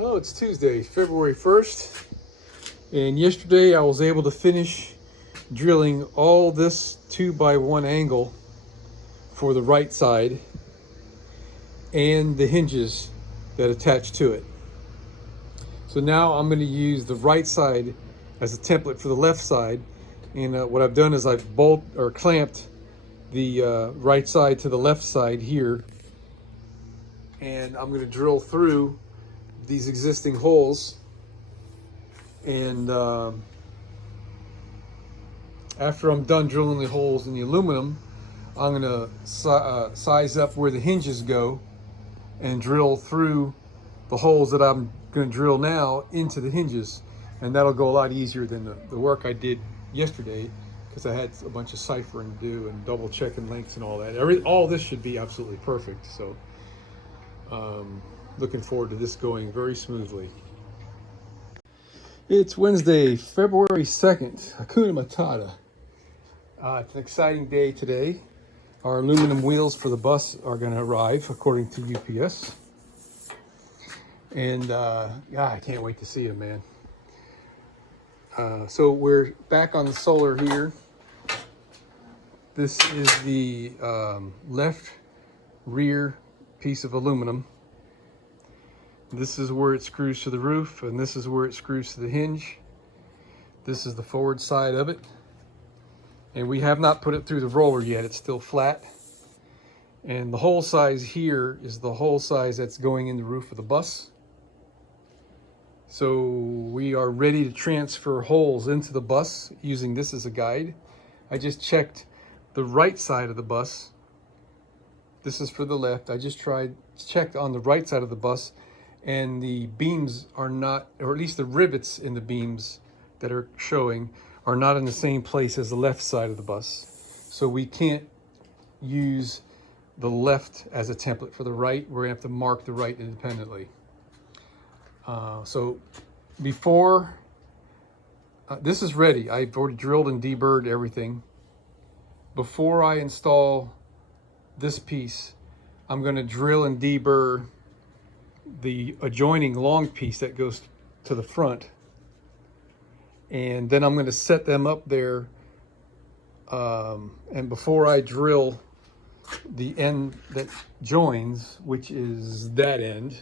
Oh, it's Tuesday, February 1st, and yesterday I was able to finish drilling all this 2x1 angle for the right side and the hinges that attach to it. So now I'm going to use the right side as a template for the left side, and what I've done is I've clamped the right side to the left side here, and I'm going to drill through these existing holes, and after I'm done drilling the holes in the aluminum, I'm going to size up where the hinges go and drill through the holes that I'm going to drill now into the hinges, and that'll go a lot easier than the work I did yesterday, because I had a bunch of ciphering to do and double checking lengths and all that. All this should be absolutely perfect, so looking forward to this going very smoothly. It's Wednesday, February 2nd. Hakuna Matata. It's an exciting day today. Our aluminum wheels for the bus are going to arrive, according to UPS. And I can't wait to see them, man. So we're back on the solar here. This is the left rear piece of aluminum. This is where it screws to the roof, and this is where it screws to the hinge. This is the forward side of it. And we have not put it through the roller yet, it's still flat. And the hole size here is the hole size that's going in the roof of the bus. So we are ready to transfer holes into the bus using this as a guide. I just checked the right side of the bus. This is for the left. I just checked on the right side of the bus, and the beams are not, or at least the rivets in the beams that are showing are not in the same place as the left side of the bus. So we can't use the left as a template for the right. We're gonna have to mark the right independently. So before, this is ready. I've already drilled and deburred everything. Before I install this piece, I'm gonna drill and deburr the adjoining long piece that goes to the front, and then I'm going to set them up there, and before I drill the end that joins, which is that end,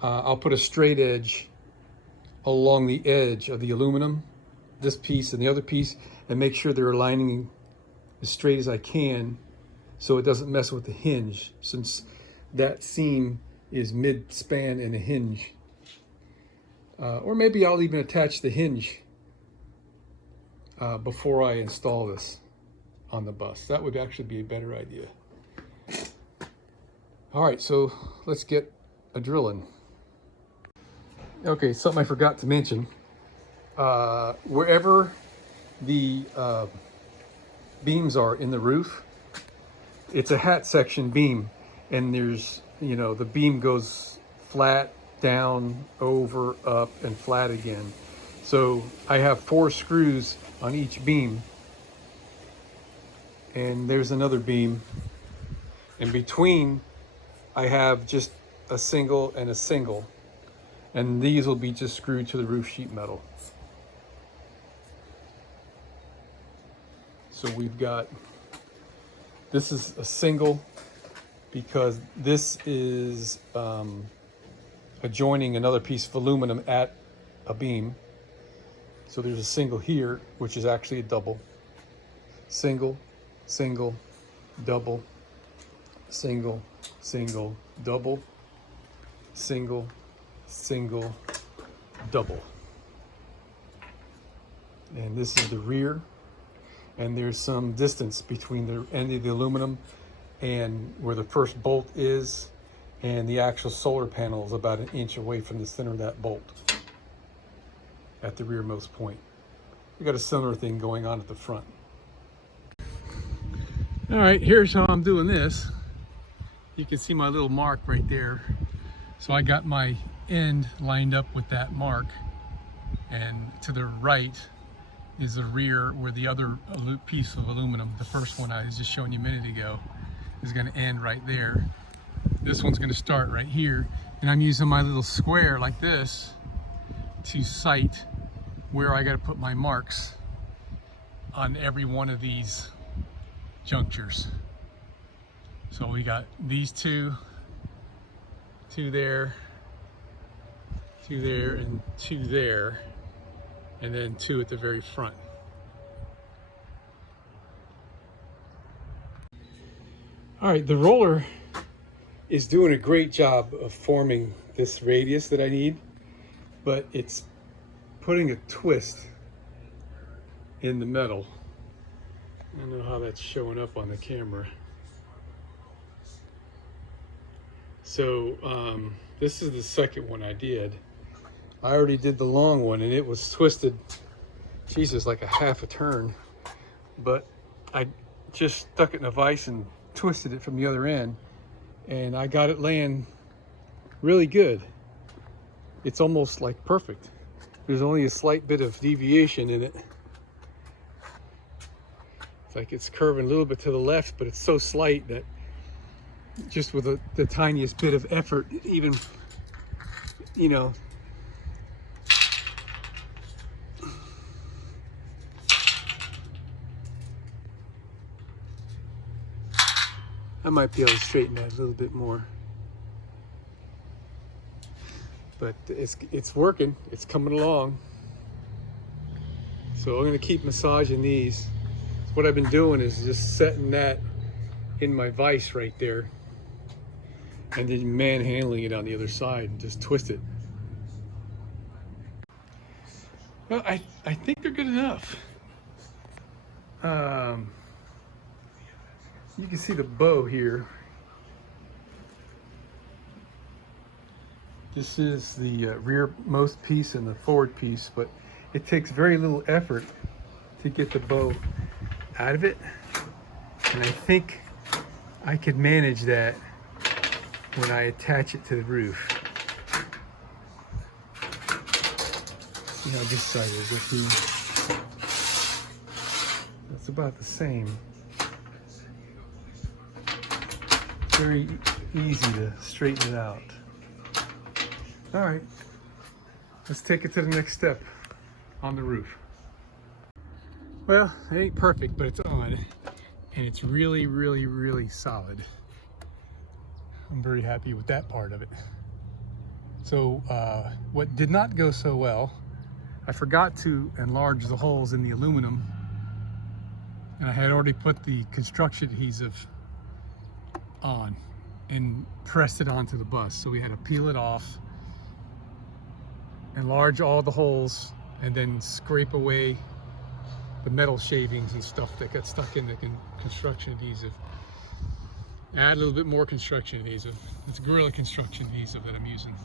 I'll put a straight edge along the edge of the aluminum, this piece and the other piece, and make sure they're aligning as straight as I can so it doesn't mess with the hinge, since that seam is mid-span in a hinge. Or maybe I'll even attach the hinge before I install this on the bus. That would actually be a better idea. All right, so let's get a drilling. Okay, something I forgot to mention. Wherever the beams are in the roof, it's a hat section beam, and there's, the beam goes flat, down, over, up, and flat again. So I have 4 screws on each beam, and there's another beam. In between, I have just a single and a single, and these will be just screwed to the roof sheet metal. So we've got, this is a single, because this is adjoining another piece of aluminum at a beam. So there's a single here, which is actually a double. Single, single, double, single, single, double, single, single, double. And this is the rear, and there's some distance between the end of the aluminum and where the first bolt is, and the actual solar panel is about 1 inch away from the center of that bolt at the rearmost point. We got a similar thing going on at the front. All right, here's how I'm doing this. You can see my little mark right there. So I got my end lined up with that mark, and to the right is the rear where the other piece of aluminum, the first one I was just showing you a minute ago, is going to end right there. This one's going to start right here, And I'm using my little square like this to sight where I got to put my marks on every one of these junctures. So we got these two there, and two there, and then two at the very front. All right, the roller is doing a great job of forming this radius that I need, but it's putting a twist in the metal. I don't know how that's showing up on the camera. So this is the second one I did. I already did the long one and it was twisted, Jesus, like a half a turn. But I just stuck it in a vise and twisted it from the other end, and I got it laying really good. It's almost like perfect. There's only a slight bit of deviation in it. It's like it's curving a little bit to the left, but it's so slight that just with the tiniest bit of effort, even, you know, I might be able to straighten that a little bit more. But it's working, it's coming along. So I'm gonna keep massaging these. What I've been doing is just setting that in my vise right there, and then manhandling it on the other side and just twist it. Well, I think they're good enough. You can see the bow here. This is the rearmost piece and the forward piece, but it takes very little effort to get the bow out of it. And I think I could manage that when I attach it to the roof. See how this side is. That's about the same. Very easy to straighten it out. All right, let's take it to the next step on the roof. Well, it ain't perfect, but it's on, and it's really, really, really solid. I'm very happy with that part of it. So what did not go so well, I forgot to enlarge the holes in the aluminum, and I had already put the construction adhesive on and pressed it onto the bus. So we had to peel it off, enlarge all the holes, and then scrape away the metal shavings and stuff that got stuck in the construction adhesive. Add a little bit more construction adhesive. It's Gorilla construction adhesive that I'm using.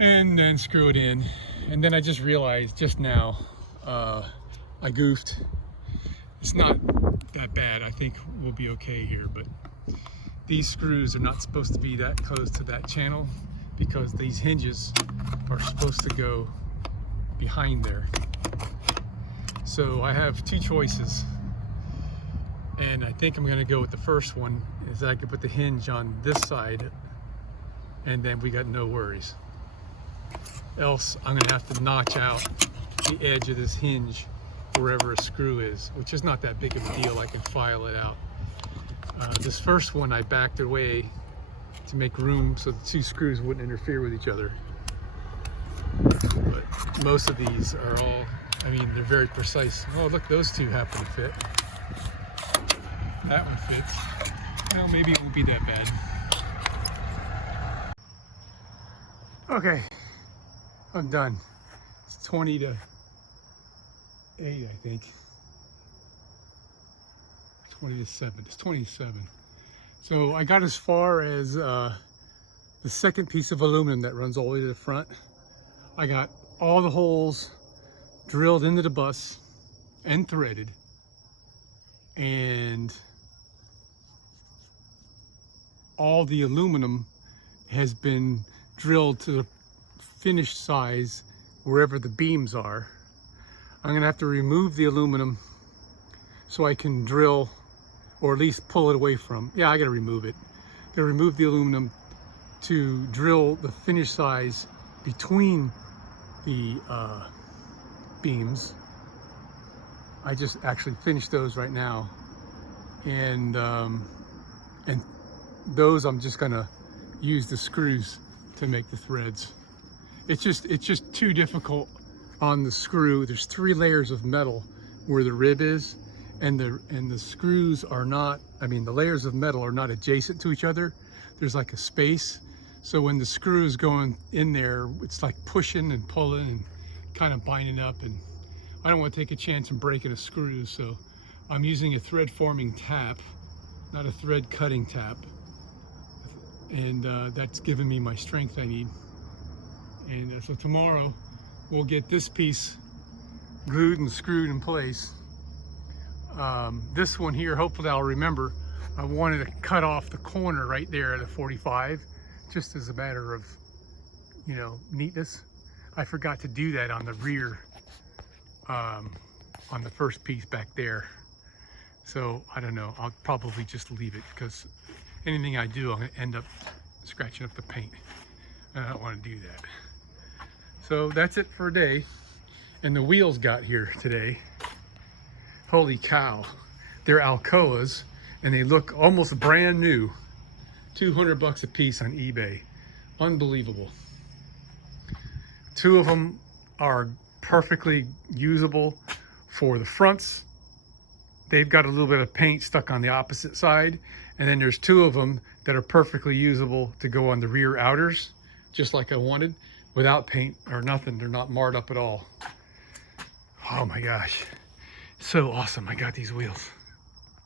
And then screw it in. And then I just realized just now, I goofed. It's not that bad. I think we'll be okay here, but these screws are not supposed to be that close to that channel because these hinges are supposed to go behind there. So I have two choices, and I think I'm gonna go with the first one, is I could put the hinge on this side and then we got no worries. Else I'm gonna have to notch out the edge of this hinge wherever a screw is, which is not that big of a deal. I can file it out. This first one I backed away to make room so the two screws wouldn't interfere with each other. But most of these are all, I mean, they're very precise. Oh, look, those two happen to fit. That one fits. Well, maybe it won't be that bad. Okay, I'm done. It's 20 to 8, I think. 20 to 7. It's 27. So I got as far as the second piece of aluminum that runs all the way to the front. I got all the holes drilled into the bus and threaded, and all the aluminum has been drilled to the finished size wherever the beams are. I'm gonna have to remove the aluminum so I can drill, or at least pull it away from. Yeah, I gotta remove it. To remove the aluminum to drill the finish size between the beams. I just actually finished those right now, and those I'm just gonna use the screws to make the threads. It's just too difficult on the screw. There's 3 layers of metal where the rib is, and the screws are not, I mean, the layers of metal are not adjacent to each other. There's like a space. So when the screw is going in there, it's like pushing and pulling and kind of binding up, and I don't want to take a chance in breaking a screw, so I'm using a thread forming tap, not a thread cutting tap, and that's giving me my strength I need. And so tomorrow we'll get this piece glued and screwed in place. This one here, hopefully I'll remember, I wanted to cut off the corner right there at a 45, just as a matter of, you know, neatness. I forgot to do that on the rear, on the first piece back there. So I don't know, I'll probably just leave it, because anything I do, I'm gonna end up scratching up the paint. And I don't want to do that. So that's it for a day. And the wheels got here today. Holy cow. They're Alcoas, and they look almost brand new. 200 bucks a piece on eBay. Unbelievable. 2 of them are perfectly usable for the fronts. They've got a little bit of paint stuck on the opposite side. And then there's 2 of them that are perfectly usable to go on the rear outers, just like I wanted, without paint or nothing. They're not marred up at all. Oh my gosh. So awesome. I got these wheels.